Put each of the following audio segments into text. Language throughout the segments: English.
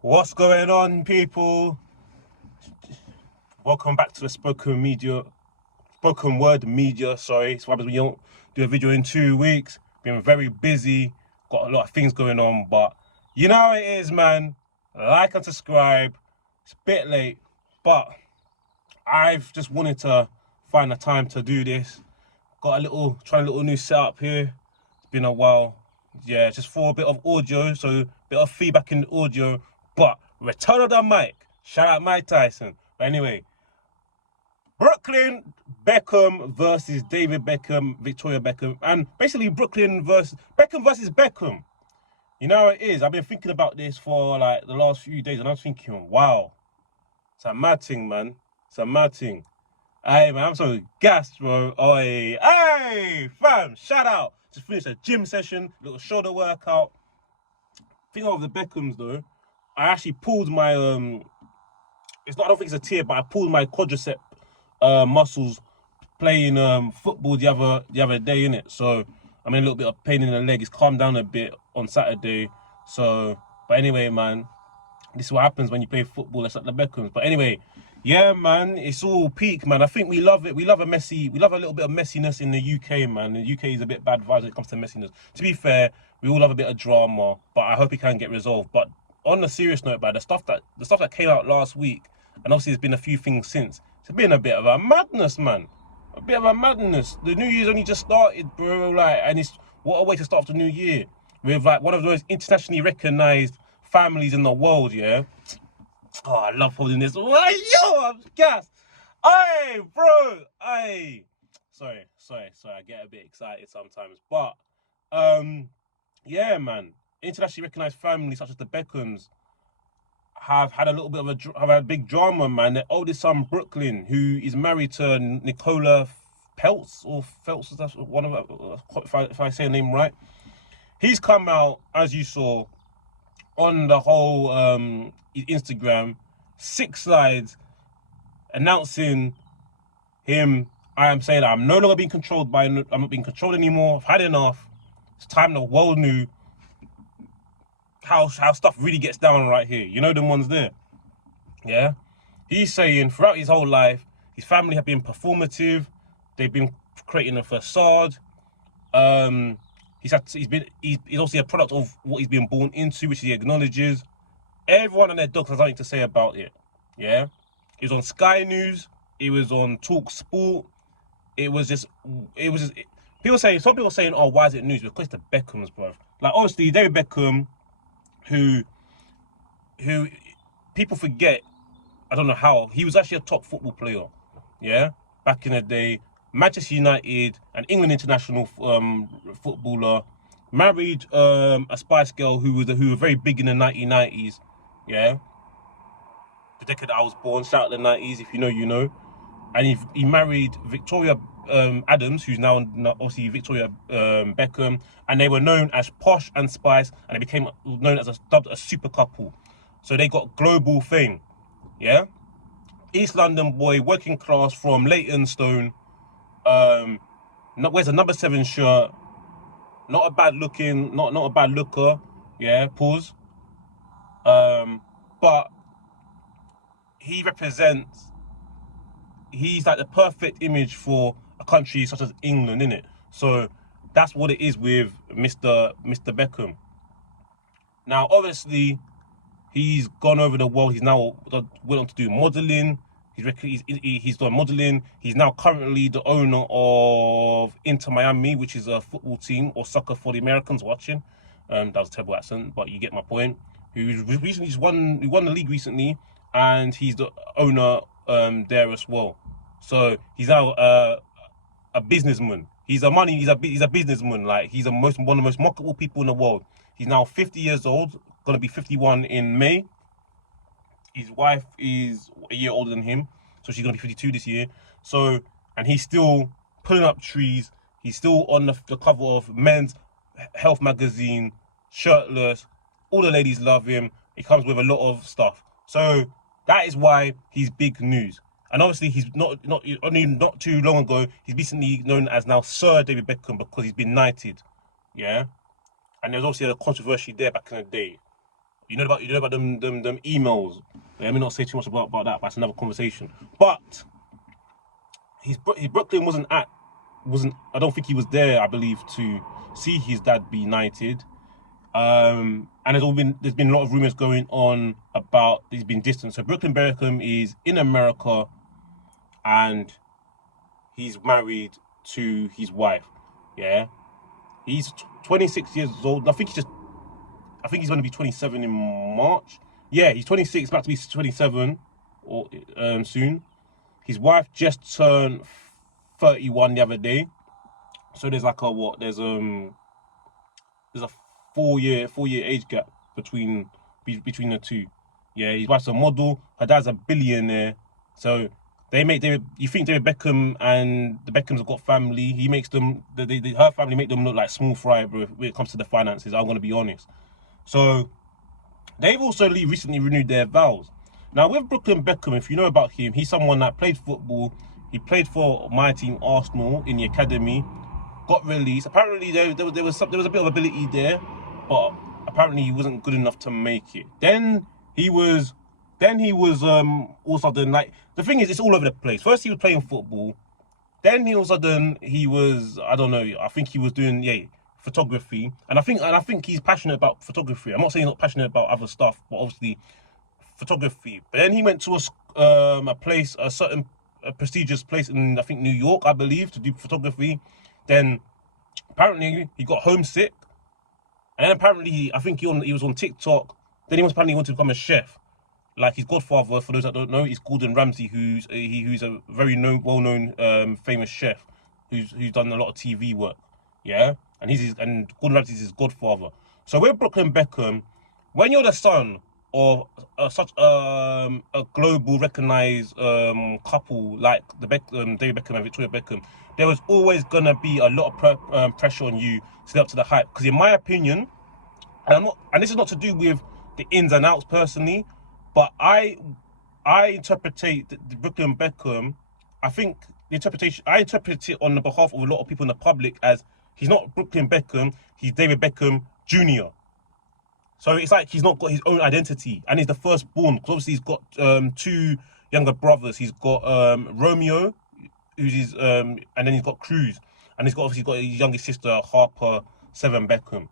What's going on, people? Welcome back to the spoken word media. Sorry, it's what happens when you don't do a video in 2 weeks. Been very busy, got a lot of things going on, but you know how it is, man. Like and subscribe. It's a bit late, but I've just wanted to find the time to do this. Got trying a little new setup here. It's been a while. Yeah, just for a bit of audio, so a bit of feedback in the audio. But return of the mic. Shout out Mike Tyson. But anyway, Brooklyn Beckham versus David Beckham, Victoria Beckham, and basically Brooklyn versus Beckham. You know how it is. I've been thinking about this for like the last few days, and I'm thinking, wow, it's a mad thing, man. It's a mad thing. Hey man, I'm so gassed, bro. Oi, hey, fam, shout out. Just finished a gym session, little shoulder workout. Thing of the Beckhams though, I actually pulled my I don't think it's a tear, but I pulled my quadricep muscles playing football the other day, innit. So I'm in a little bit of pain in the leg. It's calmed down a bit on Saturday. So, but anyway, man, this is what happens when you play football. It's like the Beckhams. But anyway, yeah, man, it's all peak, man. I think we love it. We love a little bit of messiness in the UK, man. The UK is a bit bad vibes when it comes to messiness. To be fair, we all love a bit of drama, but I hope it can get resolved. But on a serious note, about the stuff that came out last week, and obviously there's been a few things since. It's been a bit of a madness, man. A bit of a madness. The New Year's only just started, bro. Like, and it's what a way to start off the New Year with like one of those internationally recognized families in the world, yeah. Oh, I love holding this. Yo, I'm gassed. Hey, bro. Hey. Sorry. I get a bit excited sometimes. But, yeah, man. Internationally recognized families such as the Beckhams have had have had a big drama, man. Their oldest son, Brooklyn, who is married to Nicola Peltz, or Phelps, that's one of if I say the name right. He's come out, as you saw, on the whole Instagram, 6 slides announcing him. I am saying that I'm no longer being controlled I'm not being controlled anymore. I've had enough. It's time the world knew how stuff really gets down right here. You know them ones there. Yeah. He's saying throughout his whole life, his family have been performative. They've been creating a facade. He's obviously a product of what he's been born into, which he acknowledges. Everyone and their dogs has something to say about it. Yeah, it was on Sky News. It was on Talk Sport. It was just. Some people saying, "Oh, why is it news?" Because it's the Beckhams, bro. Like obviously, David Beckham, who people forget. I don't know how he was actually a top football player. Yeah, back in the day, Manchester United, an England international footballer, married a Spice Girl who was very big in the 1990s. Yeah, the decade that I was born. Shout out the 90s, if you know, you know. And he married Victoria Adams, who's now obviously Victoria Beckham, and they were known as Posh and Spice, and they became known as dubbed a super couple. So they got global fame. Yeah, East London boy, working class from Leytonstone. Wears a number 7 shirt. Not a bad looking, not a bad looker. Yeah, pause. But he represents. He's like the perfect image for a country such as England, innit? So that's what it is with Mr. Beckham. Now, obviously, he's gone over the world. He's now went on to do modeling. He's done modeling. He's now currently the owner of Inter Miami, which is a football team or soccer for the Americans watching. That was a terrible accent, but you get my point. He won the league recently, and he's the owner there as well. So he's now a businessman. He's a businessman. Like he's one of the most mockable people in the world. He's now 50 years old, gonna be 51 in May. His wife is a year older than him, so she's gonna be 52 this year. So, and he's still pulling up trees. He's still on the cover of Men's Health magazine, shirtless. All the ladies love him. He comes with a lot of stuff. So that is why he's big news. And obviously, he's not too long ago, he's recently known as now Sir David Beckham because he's been knighted. Yeah, and there's obviously a controversy there back in the day. you know about them emails. Let me not say too much about that, but that's another conversation. But his Brooklyn wasn't. I don't think he was there. I believe to see his dad be knighted. And there's been a lot of rumors going on about he's been distant. So Brooklyn Beckham is in America, and he's married to his wife. Yeah, he's 26 years old. I think he's going to be 27 in March. Yeah, he's 26, about to be 27 or soon. His wife just turned 31 the other day. So there's like a what? There's a 4 year age gap between the two. Yeah, his wife's a model. Her dad's a billionaire. So you think David Beckham and the Beckhams have got family. He makes them. Her family make them look like small fry, bro, when it comes to the finances. I'm gonna be honest. So they've also recently renewed their vows. Now with Brooklyn Beckham, if you know about him, he's someone that played football. He played for my team Arsenal in the academy. Got released. Apparently there was a bit of ability there, but apparently he wasn't good enough to make it. Then he was also done, like, the thing is, it's all over the place. First he was playing football, then he was I don't know, I think he was doing photography, and I think he's passionate about photography. I'm not saying he's not passionate about other stuff, but obviously photography. But then he went to a prestigious place in, I think, New York, I believe, to do photography. Then apparently he got homesick, and then apparently I think he was on TikTok. Then he apparently wanted to become a chef. Like his godfather, for those that don't know, is Gordon Ramsay, who's a very well-known, famous chef, who's done a lot of TV work. Yeah, and Gordon Ramsay is his godfather. So with Brooklyn Beckham, when you're the son of such a global recognized couple like David Beckham and Victoria Beckham, there was always gonna be a lot of pressure on you to live up to the hype. Because in my opinion, and this is not to do with the ins and outs personally, but I interpret the Brooklyn Beckham. I think I interpret it on the behalf of a lot of people in the public as he's not Brooklyn Beckham, he's David Beckham Jr. So it's like he's not got his own identity, and he's the firstborn. Because obviously he's got two younger brothers. He's got Romeo, who's and then he's got Cruz, and he's got his youngest sister Harper Seven Beckham.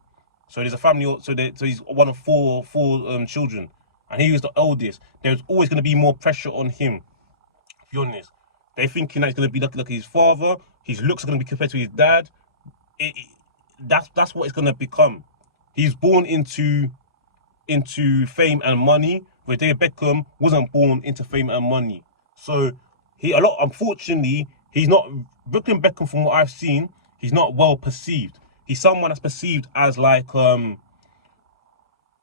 So there's a family. So he's one of four children, and he was the oldest. There's always going to be more pressure on him. To be honest, they're thinking that he's going to be like his father. His looks are going to be compared to his dad. That's what it's going to become. He's born into fame and money, where David Beckham wasn't born into fame and money. So unfortunately, he's not Brooklyn Beckham. From what I've seen, he's not well perceived. He's someone that's perceived as like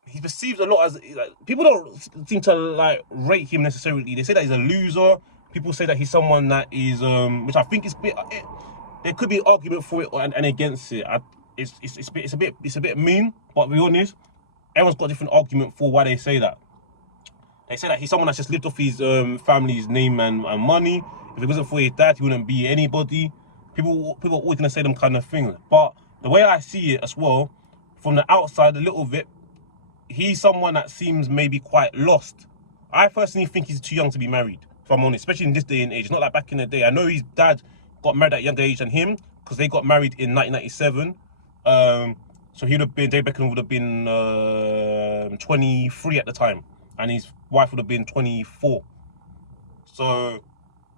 he's perceived a lot as, like, people don't seem to like rate him necessarily. They say that he's a loser. People say that he's someone that is which I think is there could be an argument for it and against it. It's a bit mean, but to be honest, everyone's got a different argument for why they say that. They say that he's someone that's just lived off his family's name and money. If it wasn't for his dad, he wouldn't be anybody. People are always gonna say them kind of things. But the way I see it as well, from the outside a little bit, he's someone that seems maybe quite lost. I personally think he's too young to be married, if I'm honest, especially in this day and age. It's not like back in the day. I know his dad got married at a younger age than him, because they got married in 1997. So David Beckham would have been 23 at the time, and his wife would have been 24. So,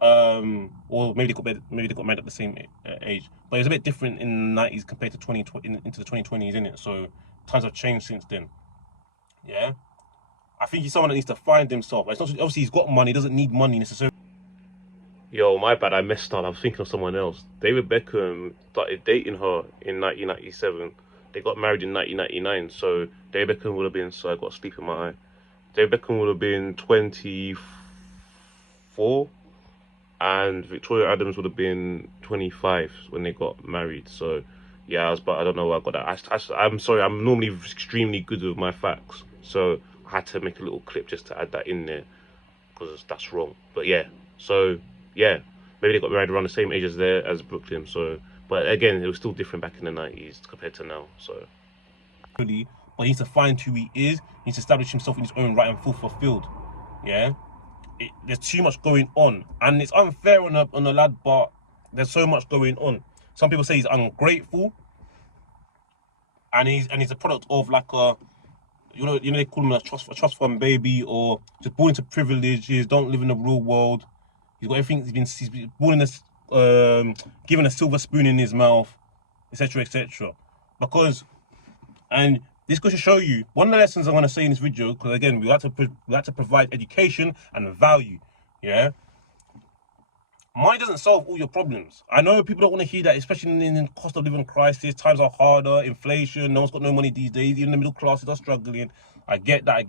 or maybe they got married at the same age. But it's a bit different in the 90s compared to into the 2020s, isn't it? So times have changed since then. Yeah, I think he's someone that needs to find himself. It's not, obviously he's got money, he doesn't need money necessarily. Yo, my bad, I messed up. I was thinking of someone else. David Beckham started dating her in 1997. They got married in 1999. So David Beckham would have been, so I got sleep in my eye. David Beckham would have been 24, and Victoria Adams would have been 25 when they got married. So yeah, but I don't know where I got that. I'm sorry, I'm normally extremely good with my facts, so I had to make a little clip just to add that in there, because that's wrong. But yeah, so yeah, maybe they got married around the same age as Brooklyn. So, but again, it was still different back in the 90s compared to now. So, but he needs to find who he is. He needs to establish himself in his own right and feel fulfilled. Yeah, there's too much going on, and it's unfair on the lad, but there's so much going on. Some people say he's ungrateful, and he's a product of like a, you know they call him a trust fund baby, or just born into privileges, don't live in the real world. He's got everything. He's been born in this, given a silver spoon in his mouth, etc., etc. Because, and this goes to show you one of the lessons I want to say in this video. Because again, we like to provide education and value. Yeah. Money doesn't solve all your problems. I know people don't want to hear that, especially in the cost of living crisis. Times are harder, inflation, no one's got no money these days. Even the middle classes are struggling. I get that.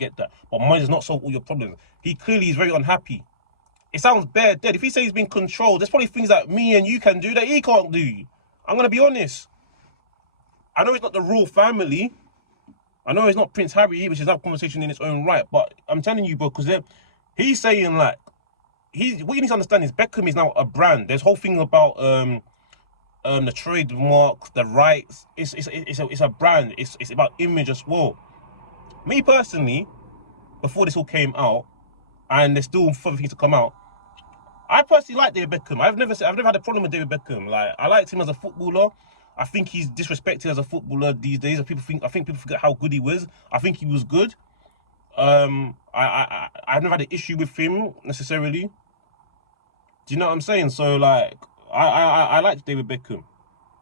But money does not solve all your problems. He clearly is very unhappy. It sounds bare dead. If he says he's been controlled, there's probably things that me and you can do that he can't do. I'm going to be honest. I know it's not the royal family. I know it's not Prince Harry, which is that conversation in its own right. But I'm telling you, bro, because he's saying like, what you need to understand is Beckham is now a brand. There's whole thing about the trademark, the rights. It's a brand. It's about image as well. Me personally, before this all came out, and there's still further things to come out, I personally like David Beckham. I've never had a problem with David Beckham. Like, I liked him as a footballer. I think he's disrespected as a footballer these days. I think people forget how good he was. I think he was good. I've never had an issue with him necessarily. Do you know what I'm saying? So like, I like David Beckham.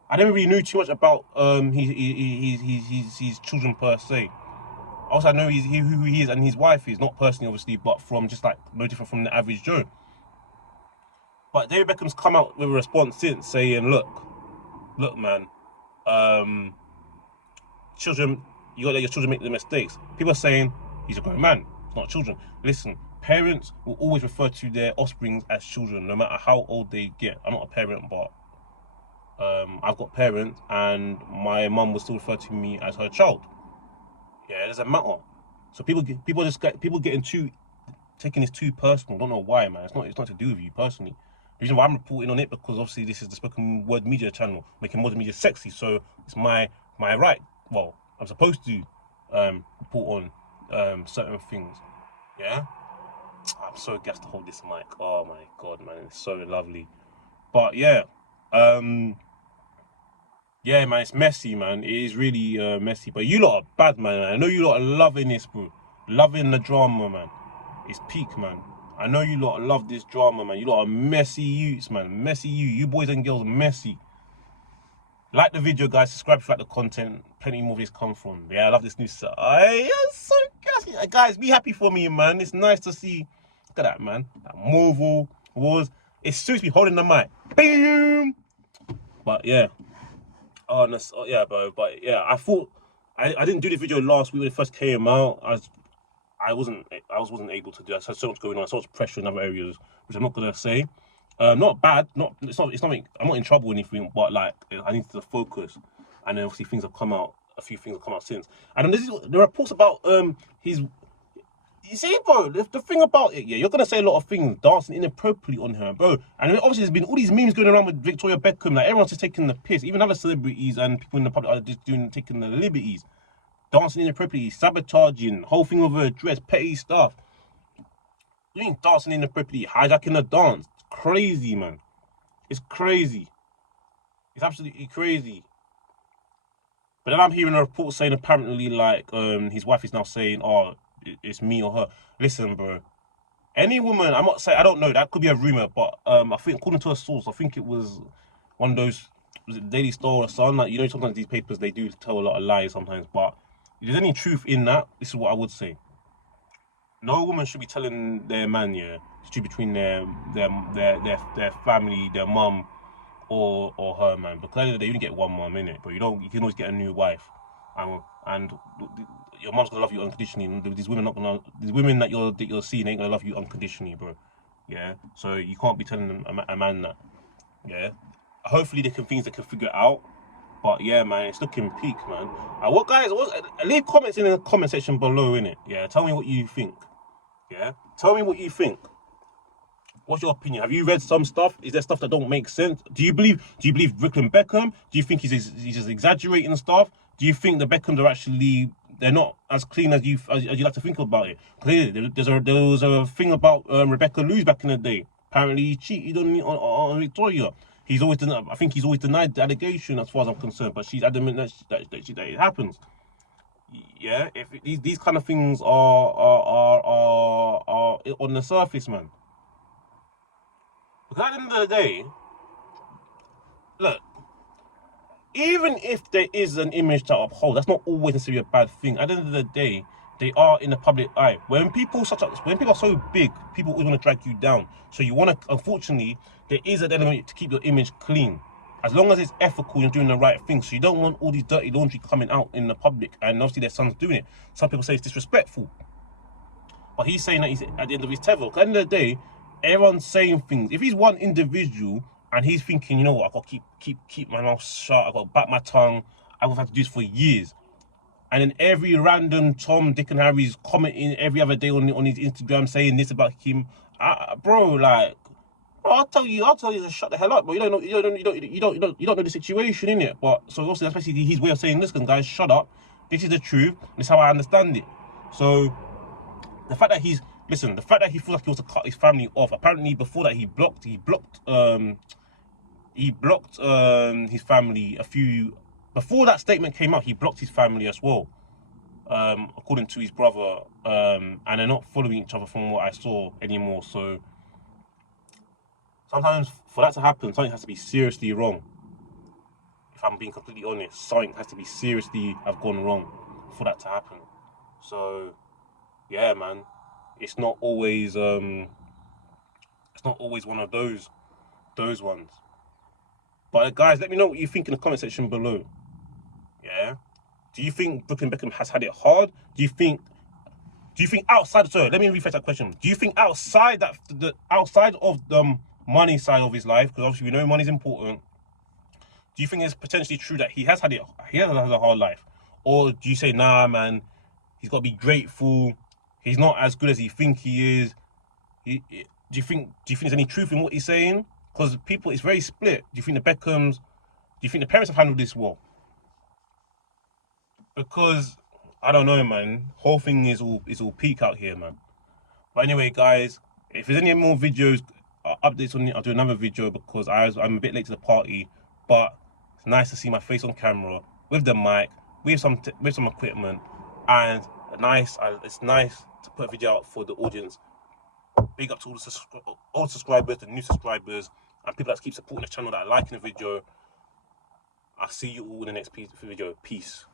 I never really knew too much about his children per se. Also, I know who he is and his wife is, not personally obviously, but from just like no different from the average Joe. But David Beckham's come out with a response since saying, look man, children, you gotta let your children make the mistakes. People are saying he's a grown man, it's not children. Listen, parents will always refer to their offspring as children, no matter how old they get. I'm not a parent, but I've got parents, and my mum will still refer to me as her child. Yeah, it doesn't matter. So people getting taking this too personal. Don't know why, man. It's not to do with you personally. The reason why I'm reporting on it, because obviously this is the spoken word media channel, making modern media sexy. So it's my right. Well, I'm supposed to report on certain things. Yeah. I'm so gassed to hold this mic. Oh my god, man, it's so lovely. But yeah, yeah, man, it's messy, man. It is really messy. But you lot are bad, man. I know you lot are loving this, bro. Loving the drama, man. It's peak, man. I know you lot love this drama, man. You lot are messy youths, man. Messy you boys and girls, messy. Like the video, guys. Subscribe if you like the content. Plenty more of this come from. Yeah, I love this new set. I'm so gassy. Guys, be happy for me, man. It's nice to see. Look at that, man. That Marvel Wars. It suits me holding the mic. Boom. But yeah. Oh, no, yeah, bro. But yeah, I thought I didn't do the video last week when it first came out. I wasn't able to do that. So much going on, so much pressure in other areas, which I'm not gonna say. Not bad. It's nothing. I'm not in trouble or anything. But like, I need to focus. And then obviously things have come out. A few things have come out since. And then the reports about his. You see, bro, the thing about it, yeah, you're gonna say a lot of things dancing inappropriately on her, bro. And obviously, there's been all these memes going around with Victoria Beckham. Like, everyone's just taking the piss. Even other celebrities and people in the public are just taking the liberties, dancing inappropriately, sabotaging, whole thing with her dress, petty stuff. You ain't dancing inappropriately, hijacking the dance. It's crazy, man. It's crazy. It's absolutely crazy. But then I'm hearing a report saying apparently, like, his wife is now saying, oh, it's me or her. Listen, bro. Any woman, I'm not saying, I don't know, that could be a rumor, but I think, according to a source, I think it was one of those, was it Daily Star or something? Like, you know, sometimes these papers, they do tell a lot of lies sometimes, but if there's any truth in that, this is what I would say. No woman should be telling their man, yeah, it's between their family, their mum, or her, man. Because at the end of the day, you only get one mum, innit? But you can always get a new wife. And your mum's gonna love you unconditionally. These women that you're seeing ain't gonna love you unconditionally, bro. Yeah. So you can't be telling a man that. Yeah. Hopefully they can figure it out. But yeah, man, it's looking peak, man. Leave comments in the comment section below, innit? Yeah. Tell me what you think. Yeah. Tell me what you think. What's your opinion? Have you read some stuff? Is there stuff that don't make sense? Do you believe Brooklyn Beckham? Do you think he's just exaggerating stuff? Do you think the Beckhams are actually they're not as clean as you like to think about it. Clearly, there was a thing about Rebecca Lewis back in the day. Apparently, he cheated on Victoria. I think he's always denied the allegation, as far as I'm concerned. But she's adamant that it happens. Yeah, if these kind of things are on the surface, man. Because at the end of the day, look, even if there is an image to uphold, that's not always necessarily a bad thing. At the end of the day, they are in the public eye. When people are so big, people always want to drag you down. So you want to, unfortunately, there is an element to keep your image clean. As long as it's ethical, you're doing the right thing. So you don't want all these dirty laundry coming out in the public. And obviously their son's doing it. Some people say it's disrespectful. But he's saying that he's at the end of his tether. At the end of the day, everyone's saying things. If he's one individual and he's thinking, you know what, I've got to keep my mouth shut, I've got to bite my tongue, I've had to do this for years. And then every random Tom, Dick and Harry's commenting every other day on his Instagram saying this about him. Bro, I'll tell you to shut the hell up, but you don't know the situation, innit? But so obviously that's basically his way of saying, listen, guys, shut up. This is the truth. This is how I understand it. So the fact that he feels like he wants to cut his family off. Apparently before that he blocked his family before that statement came out, he blocked his family as well. According to his brother. And they're not following each other from what I saw anymore. So sometimes for that to happen, something has to be seriously wrong. If I'm being completely honest, something has to be seriously have gone wrong for that to happen. So yeah, man, it's not always one of those ones. But guys, let me know what you think in the comment section below. Yeah, do you think Brooklyn Beckham has had it hard? Do you think outside? Sorry, let me rephrase that question. Do you think outside of the money side of his life, because obviously we know money's important, do you think it's potentially true that he has had a hard life? Or do you say, nah, man, he's got to be grateful, he's not as good as he think he is? Do you think there's any truth in what he's saying? Because it's very split. Do you think the parents have handled this well? Because I don't know, man. Whole thing is all peak out here, man. But anyway, guys, if there's any more videos, updates on it, I'll do another video because I'm a bit late to the party. But it's nice to see my face on camera with the mic, with some equipment, and it's nice to put a video out for the audience. Big up to all subscribers, the new subscribers, and people that keep supporting the channel, that are liking the video. I'll see you all in the next video. Peace.